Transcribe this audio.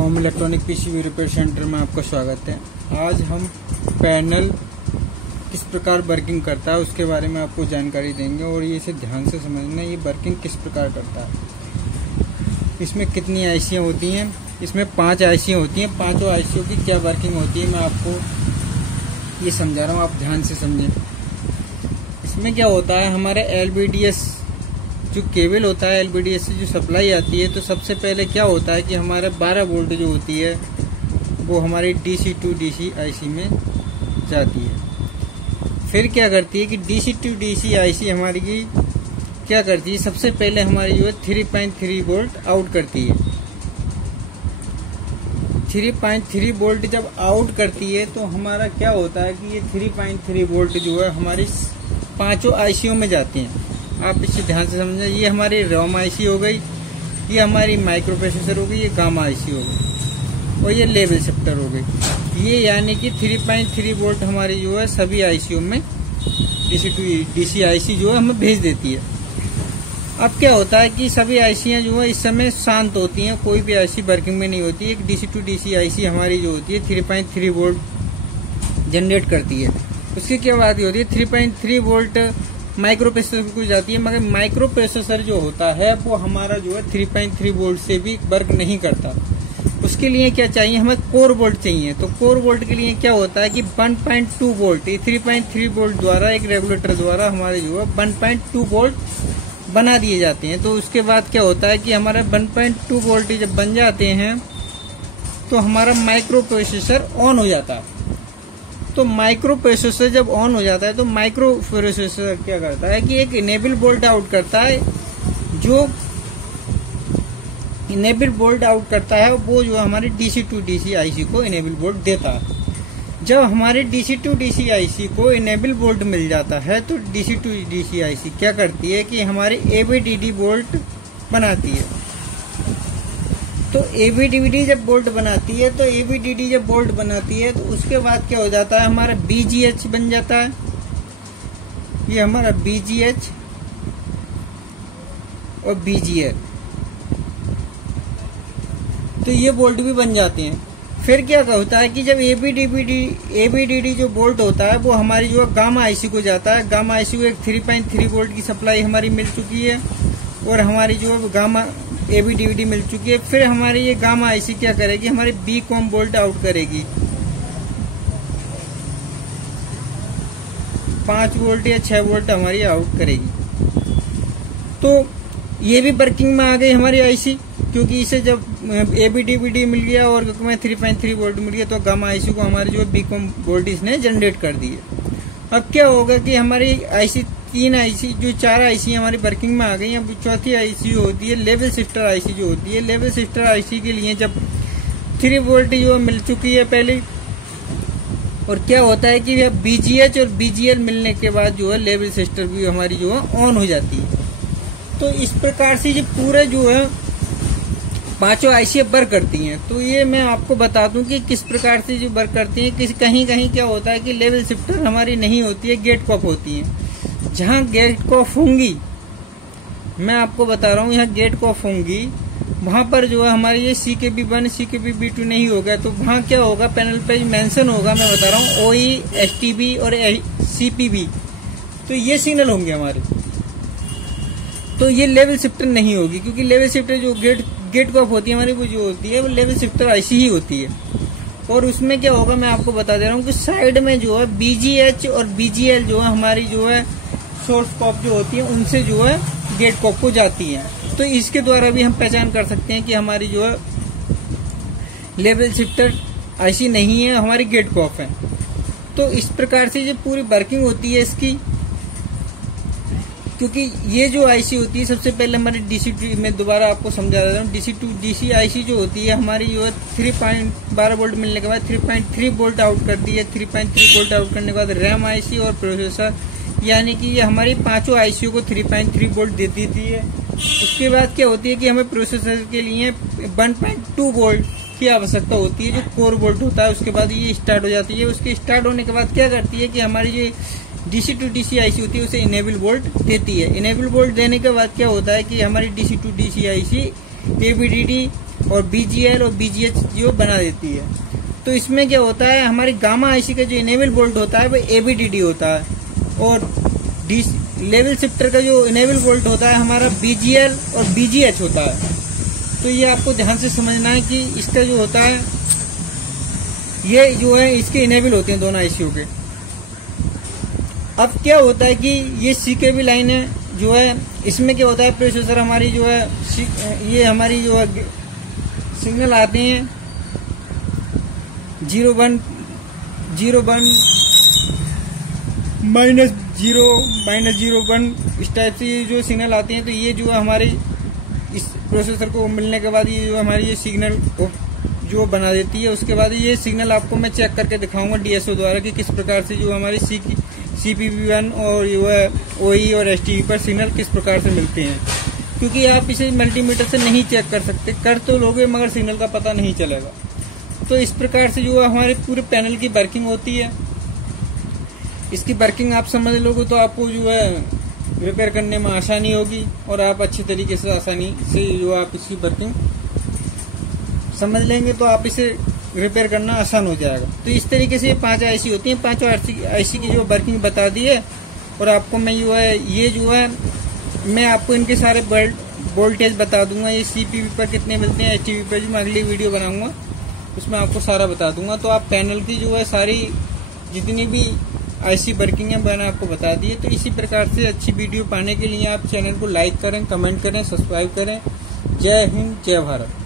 ओम electronic PCB repair centre में आपका स्वागत है। आज हम पैनल किस प्रकार वर्किंग करता है उसके बारे में आपको जानकारी देंगे और ये इसे ध्यान से समझना, ये वर्किंग किस प्रकार करता है। इसमें कितनी आईसियाँ होती हैं? इसमें 5 आईसियाँ होती हैं। 5 आईसियों की क्या वर्किंग होती है मैं आपको ये समझा रहा हूँ, आप ध्यान से समझें। इसमें क्या होता है, हमारे एलबीडीएस जो केबल होता है, एलबीडीएस से जो सप्लाई आती है, तो सबसे पहले क्या होता है कि हमारे 12 वोल्ट जो होती है वो हमारी डीसी टू डीसी आईसी में जाती है। फिर क्या करती है कि डीसी टू डीसी आईसी हमारी की क्या करती है, सबसे पहले हमारी जो है 3.3 वोल्ट आउट करती है। 3.3 वोल्ट जब आउट करती है तो हमारा क्या होता है कि ये 3.3 वोल्ट जो है हमारी 5 आईसीओ में जाती हैं। आप इसे ध्यान से समझें। ये हमारी रोम आईसी हो गई, ये हमारी माइक्रो प्रोसेसर हो गई, ये गामा आईसी हो गई और ये लेवल शिफ्टर हो गई। ये यानी कि 3.3 वोल्ट हमारी जो है सभी आईसीओ में डीसी टू डीसी आईसी जो है हमें भेज देती है। अब क्या होता है कि सभी आईसियाँ जो है इस समय शांत होती हैं, कोई भी आईसी वर्किंग में नहीं होती है। एक डीसी टू डीसी आईसी हमारी जो होती है 3.3 वोल्ट जनरेट करती है। उसकी क्या बात होती है, 3.3 वोल्ट माइक्रो प्रोसेसर को जाती है, मगर माइक्रो प्रोसेसर जो होता है वो हमारा जो है 3.3 वोल्ट से भी वर्क नहीं करता। उसके लिए क्या चाहिए, हमें कोर वोल्ट चाहिए। तो कोर वोल्ट के लिए क्या होता है कि 1.2 वोल्ट 3.3 वोल्ट द्वारा एक रेगुलेटर द्वारा हमारे जो है 1.2 वोल्ट बना दिए जाते हैं। तो उसके बाद क्या होता है कि हमारा 1.2 वोल्ट जब बन जाते हैं तो हमारा माइक्रो प्रोसेसर ऑन हो जाता है। तो माइक्रो प्रोसेसर जब ऑन हो जाता है तो माइक्रो प्रोसेसर क्या करता है कि एक इनेबल वोल्ट आउट करता है। जो इनेबल वोल्ट आउट करता है वो जो हमारे डीसी टू डीसी आईसी को इनेबल वोल्ट देता है। जब हमारे डीसी टू डीसी आईसी को इनेबल वोल्ट मिल जाता है तो डीसी टू डीसी आईसी क्या करती है कि हमारे एबीडीडी वोल्ट बनाती है। तो एबीडीडी जब वोल्ट बनाती है तो उसके बाद क्या हो जाता है, हमारा बीजीएच बन जाता है। ये हमारा बीजीएच और बीजीएल, तो ये वोल्ट भी बन जाते हैं। फिर क्या होता है कि जब एबीडीडी जो वोल्ट होता है वो हमारी जो है गामा आईसी को जाता है। गामा आईसी को एक 3.3 वोल्ट की सप्लाई हमारी मिल चुकी है और हमारी जो है गामा एबीडीडी मिल चुकी है। फिर हमारी ये गामा आईसी क्या करेगी, हमारी बी कॉम वोल्ट आउट करेगी। 5 वोल्ट या 6 वोल्ट हमारी आउट करेगी। तो ये भी वर्किंग में आ गई हमारी आईसी, क्योंकि इसे जब एबीडीडी मिल गया और 3.3 वोल्ट मिल गया तो गामा आईसी को हमारी जो बी कॉम वोल्ट इसने जनरेट कर दी है। अब क्या होगा कि हमारी आईसी 4 आईसी हमारी वर्किंग में आ गई। अब चौथी आईसी होती है लेवल शिफ्टर आईसी जो होती है। लेवल शिफ्टर आईसी के लिए जब 3 वोल्ट जो मिल चुकी है पहले, और क्या होता है कि बीजीएच और बीजीएल मिलने के बाद जो है लेवल शिफ्टर भी हमारी जो है ऑन हो जाती है। तो इस प्रकार से ये पूरे जो है 5 आईसी वर्क करती हैं। तो ये मैं आपको बता दूं कि किस प्रकार से जो वर्क करती हैं। कहीं कहीं क्या होता है कि लेवल शिफ्टर हमारी नहीं होती है, गेट कॉफ होती है। जहां गेट कॉफ होंगी, मैं आपको बता रहा हूँ, यहाँ गेट कॉफ होंगी, वहां पर जो है हमारी ये CKB1 CKB2 नहीं होगा। तो वहां क्या होगा, पैनल पे मेंशन होगा, मैं बता रहा हूँ OE STB और CPB, तो ये सिग्नल होंगे हमारे। तो ये लेवल शिफ्टर नहीं होगी, क्योंकि लेवल शिफ्टर जो गेट कॉफ होती है हमारी, वो जो होती है वो लेवल शिफ्टर आईसी ही होती है। और उसमें क्या होगा मैं आपको बता दे रहा हूँ कि साइड में जो है बीजीएच और बीजीएल जो है हमारी जो है सोर्स कॉप जो होती है उनसे जो है गेट कॉप को जाती है। तो इसके द्वारा भी हम पहचान कर सकते हैं कि हमारी जो है लेवल शिफ्टर आईसी नहीं है, हमारी गेट कॉप है। तो इस प्रकार से ये पूरी वर्किंग होती है इसकी। क्योंकि ये जो आईसी होती है, सबसे पहले हमारी डीसी टू, मैं दोबारा आपको समझा रहा हूँ, डीसी टू डीसी आईसी जो होती है हमारी जो है 3.12 वोल्ट मिलने के बाद 3.3 वोल्ट आउट करती है। 3.3 वोल्ट आउट करने के बाद रैम आईसी और प्रोसेसर, यानी कि ये हमारी 5 आईसीओ को 3.3 वोल्ट दे देती है। उसके बाद क्या होती है कि हमें प्रोसेसर के लिए 1.2 वोल्ट की आवश्यकता होती है, जो कोर वोल्ट होता है। उसके बाद ये स्टार्ट हो जाती है। उसके स्टार्ट होने के बाद क्या करती है कि हमारी ये डीसी टू डीसी आईसी होती है उसे इनेबल वोल्ट देती है। इनेबल वोल्ट देने के बाद क्या होता है कि हमारी डीसी टू डीसी आईसी एबीडीडी और BGL और BGH जो बना देती है। तो इसमें क्या होता है, हमारी गामा आईसी का जो इनेबल वोल्ट होता है वो ABDD होता है, और लेवल शिफ्टर का जो इनेबल वोल्ट होता है हमारा BGL और BGH होता है। तो ये आपको ध्यान से समझना है कि इसका जो होता है ये जो है इसके इनेबल होते हैं दोनों आईसीओ के। अब क्या होता है कि ये CKB लाइन है जो है, इसमें क्या होता है प्रोसेसर हमारी जो है ये हमारी जो है सिग्नल आते हैं 01 -0 इस टाइप से ये जो सिग्नल आते हैं। तो ये जो है हमारे इस प्रोसेसर को मिलने के बाद ये जो हमारी ये सिग्नल जो बना देती है। उसके बाद ये सिग्नल आपको मैं चेक करके दिखाऊंगा DSO द्वारा कि किस प्रकार से जो हमारी CPP1 और जो है OE और STV पर सिग्नल किस प्रकार से मिलते हैं, क्योंकि आप इसे मल्टीमीटर से नहीं चेक कर सकते, कर तो लोगे मगर सिग्नल का पता नहीं चलेगा। तो इस प्रकार से जो है हमारे पूरे पैनल की वर्किंग होती है। इसकी वर्किंग आप समझ लोगे तो आपको जो है रिपेयर करने में आसानी होगी और आप अच्छी तरीके से आसानी से जो आप इसकी वर्किंग समझ लेंगे तो आप इसे रिपेयर करना आसान हो जाएगा। तो इस तरीके से ये 5 आईसी होती हैं, 5 आईसी की जो वर्किंग बता दी है। और आपको मैं जो है ये जो है मैं आपको इनके सारे वोल्टेज बता दूंगा, ये CPP पर कितने मिलते हैं, STV पर जो मैं अगली वीडियो बनाऊंगा उसमें आपको सारा बता दूंगा। तो आप पैनल की जो है सारी जितनी भी आईसी वर्किंग है मैंने आपको बता दी है। तो इसी प्रकार से अच्छी वीडियो पाने के लिए आप चैनल को लाइक करें, कमेंट करें, सब्सक्राइब करें। जय हिंद, जय भारत।